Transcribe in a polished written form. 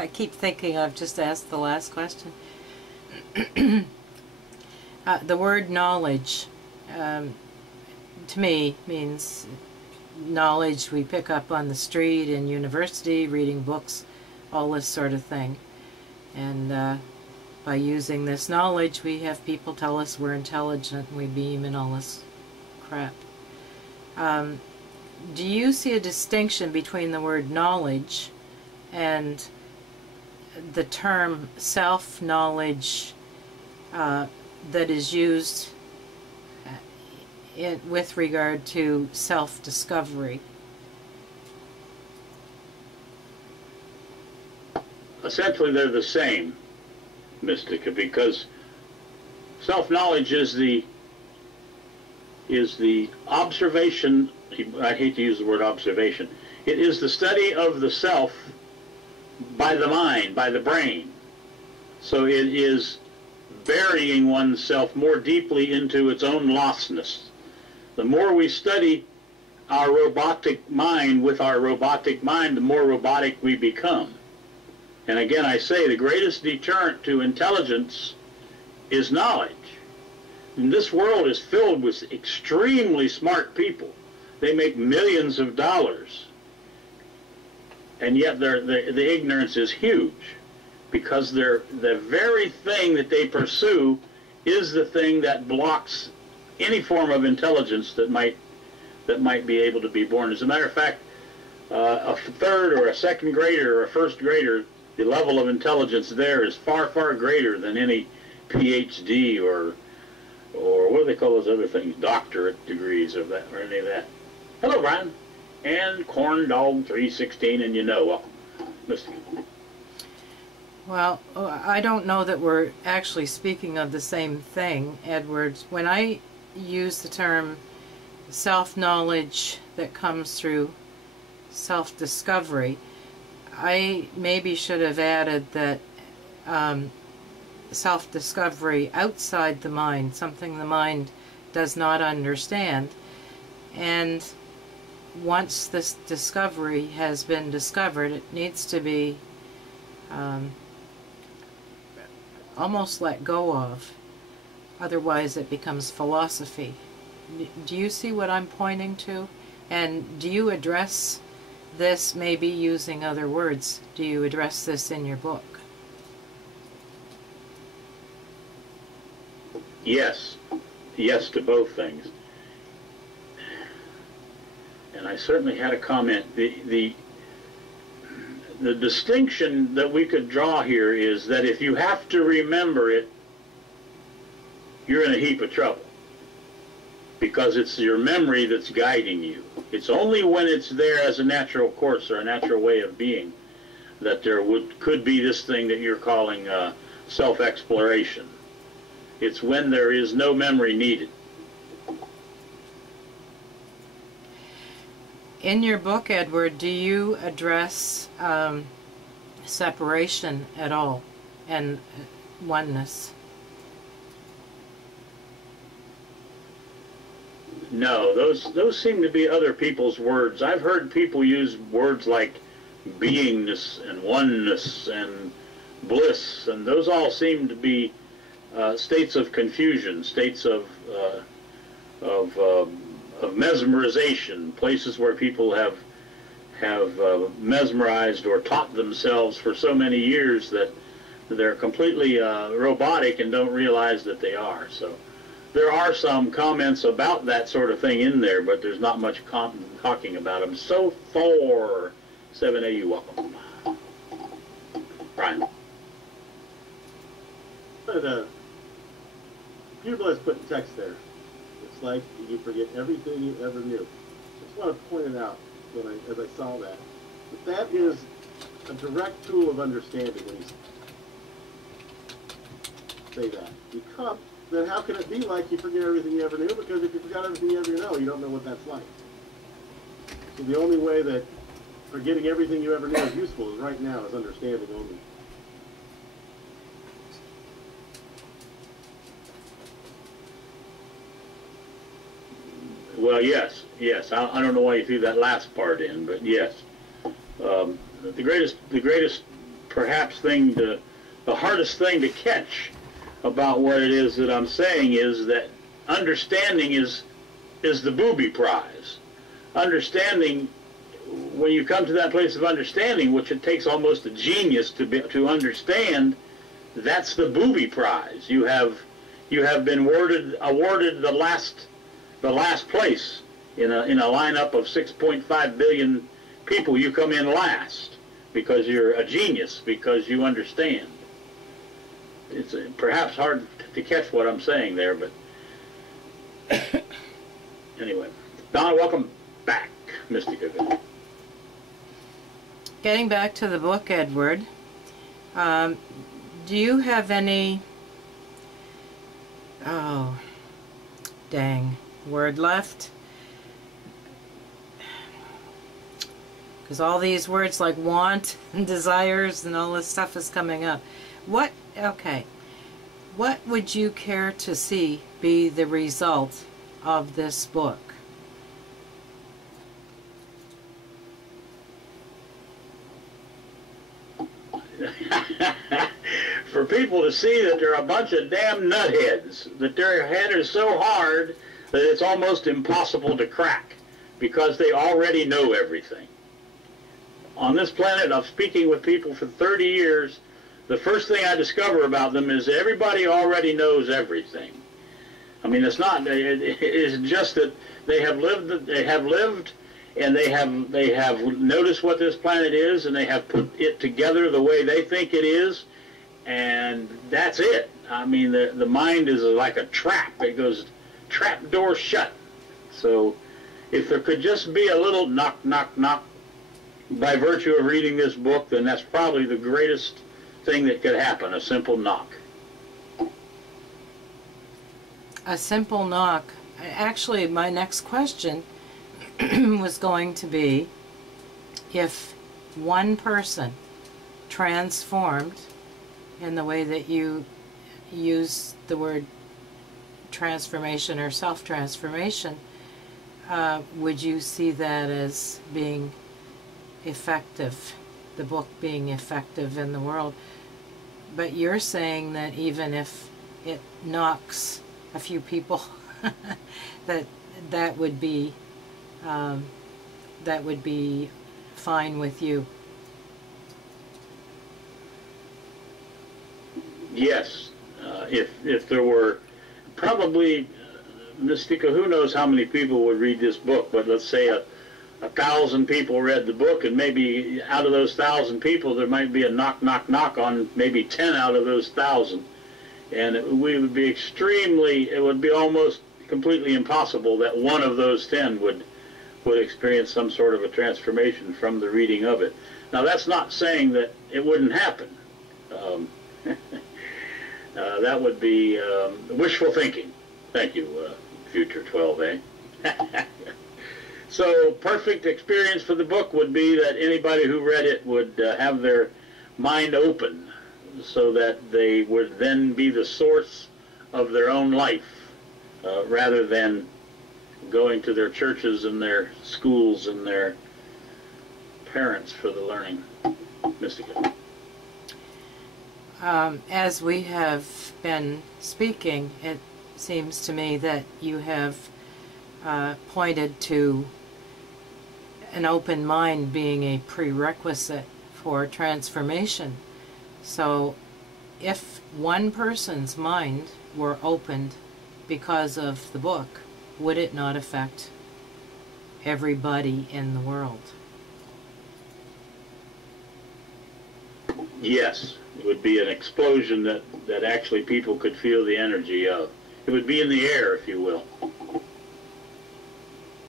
I keep thinking I've just asked the last question. The word knowledge, to me, means knowledge we pick up on the street, in university, reading books, all this sort of thing. And by using this knowledge, we have people tell us we're intelligent and we beam and all this crap. Do you see a distinction between the word knowledge and the term self-knowledge that is used with regard to self-discovery? Essentially, they're the same, Mystica, because self-knowledge is the observation. I hate to use the word observation. It is the study of the self by the mind, by the brain. So it is burying oneself more deeply into its own lostness. The more we study our robotic mind with our robotic mind, the more robotic we become. And again, I say the greatest deterrent to intelligence is knowledge. And this world is filled with extremely smart people. They make millions of dollars. And yet the ignorance is huge, because the very thing that they pursue is the thing that blocks any form of intelligence that might be able to be born. As a matter of fact, a third or a second grader or a first grader, the level of intelligence there is far, far greater than any PhD or what do they call those other things, doctorate degrees of that, or any of that. Hello, Brian. And Corn Dog 316, and welcome. Listen. Well, I don't know that we're actually speaking of the same thing, Edwards. When I use the term self-knowledge that comes through self-discovery, I maybe should have added that self-discovery outside the mind, something the mind does not understand. And once this discovery has been discovered, it needs to be almost let go of. Otherwise it becomes philosophy. Do you see what I'm pointing to? And do you address this maybe using other words? Do you address this in your book? Yes. Yes to both things. And I certainly had a comment. The distinction that we could draw here is that if you have to remember it, you're in a heap of trouble, because it's your memory that's guiding you. It's only when it's there as a natural course or a natural way of being that there could be this thing that you're calling self-exploration. It's when there is no memory needed. In your book, Edward, do you address separation at all and oneness? No, those seem to be other people's words. I've heard people use words like beingness and oneness and bliss, and those all seem to be states of confusion, states of mesmerization, places where people have mesmerized or taught themselves for so many years that they're completely robotic and don't realize that they are. So there are some comments about that sort of thing in there, but there's not much talking about them. So for 7A, you welcome. Brian. Peter put in text there. It's like you forget everything you ever knew. Just want to point it out as I saw that. But that is a direct tool of understanding when you say that. Because then how can it be like you forget everything you ever knew? Because if you forgot everything you ever know, you don't know what that's like. So the only way that forgetting everything you ever knew is useful is right now is understanding only. Well, yes. I don't know why you threw that last part in, but yes. The greatest perhaps the hardest thing to catch about what it is that I'm saying is that understanding is the booby prize. Understanding, when you come to that place of understanding, which it takes almost a genius to understand, that's the booby prize. You have been awarded the last place in a lineup of 6.5 billion people. You come in last because you're a genius, because you understand. It's perhaps hard to catch what I'm saying there, but anyway. Donna, welcome back, Mystica. Getting back to the book, Edward, do you have any, oh, dang, word left? Because all these words like want and desires and all this stuff is coming up. Okay, what would you care to see be the result of this book? For people to see that they're a bunch of damn nutheads, that their head is so hard that it's almost impossible to crack, because they already know everything. On this planet, of speaking with people for 30 years, the first thing I discover about them is everybody already knows everything. I mean, it's just that they have lived, and they have noticed what this planet is, and they have put it together the way they think it is, and that's it. I mean, the mind is like a trap. It goes trap door shut. So if there could just be a little knock, knock, knock by virtue of reading this book, then that's probably the greatest thing that could happen, a simple knock. A simple knock. Actually, my next question was going to be, if one person transformed in the way that you use the word transformation or self-transformation, would you see that as being effective, the book being effective in the world? But you're saying that even if it knocks a few people, that would be fine with you. Yes, if there were probably, Mystica, who knows how many people would read this book, but let's say 1,000 people read the book, and maybe out of those 1,000 people there might be a knock, knock, knock on maybe 10 out of those 1,000. And it would be almost completely impossible that one of those 10 would experience some sort of a transformation from the reading of it. Now, that's not saying that it wouldn't happen. That would be wishful thinking. Thank you, future 12A. So, perfect experience for the book would be that anybody who read it would have their mind open, so that they would then be the source of their own life, rather than going to their churches and their schools and their parents for the learning. Mystica. As we have been speaking, it seems to me that you have pointed to an open mind being a prerequisite for transformation. So if one person's mind were opened because of the book, would it not affect everybody in the world? Yes, it would be an explosion that actually people could feel the energy of. It would be in the air, if you will.